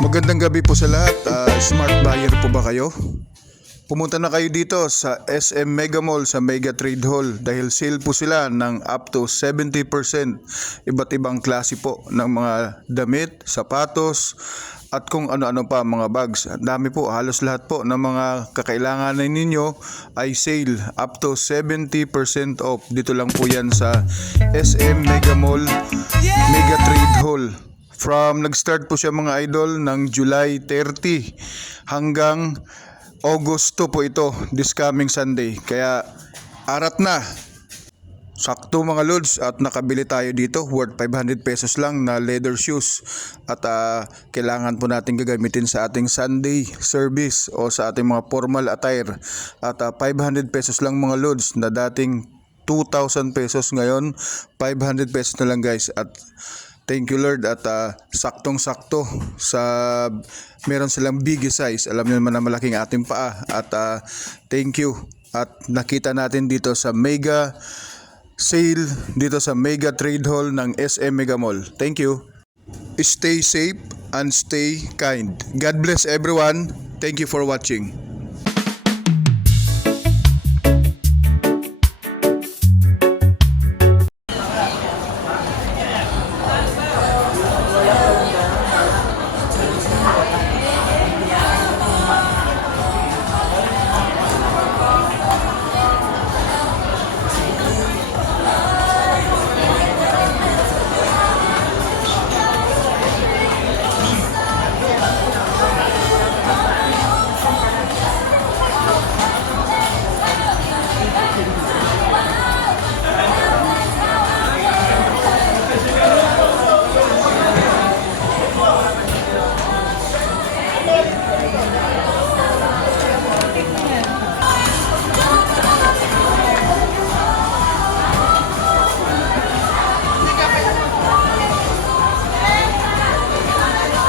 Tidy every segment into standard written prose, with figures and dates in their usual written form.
Magandang gabi po sa lahat. Smart buyer po ba kayo? Pumunta na kayo dito sa SM Mega Mall sa Mega Trade Hall dahil sale po sila ng up to 70%. Iba't ibang klase po ng mga damit, sapatos at kung ano-ano pa mga bags. Ang dami po, halos lahat po ng mga kakailangan ninyo ay sale up to 70% off. Dito lang po yan sa SM Mega Mall, Mega Trade Hall. Nag-start po siya mga idol ng July 30 hanggang Agosto po ito, this coming Sunday. Kaya arat na. Sakto mga lods at nakabili tayo dito worth 500 pesos lang na leather shoes. At kailangan po natin gagamitin sa ating Sunday service o sa ating mga formal attire. At 500 pesos lang mga lods na dating 2,000 pesos ngayon, 500 pesos na lang guys. At thank you Lord at saktong-sakto sa meron silang big size. Alam niyo naman na malaking ating paa at thank you. At nakita natin dito sa mega sale dito sa Mega Trade Hall ng SM Mega Mall. Thank you. Stay safe and stay kind. God bless everyone. Thank you for watching.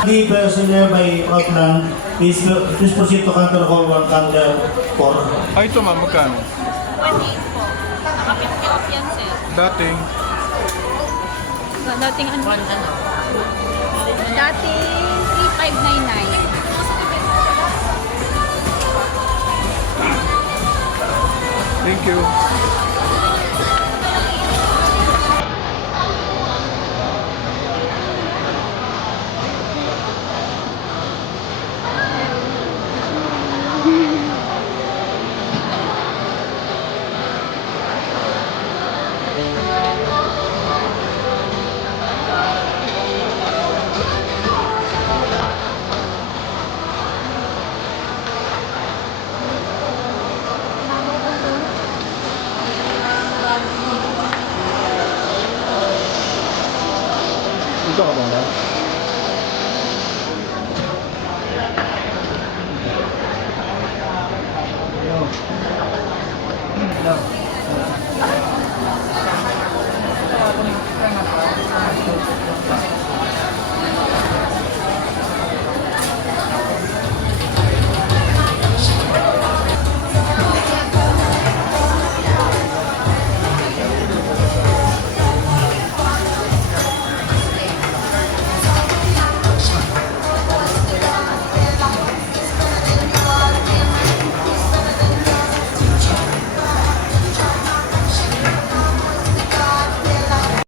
The personnel by Outland is proceed to counter call 104. Ito ma'am, magkano? 1.8 po. Naka-50 off yan, sir. Dating Dating ano? Dating 3,599. Thank you. Ito ka ba na? Hello.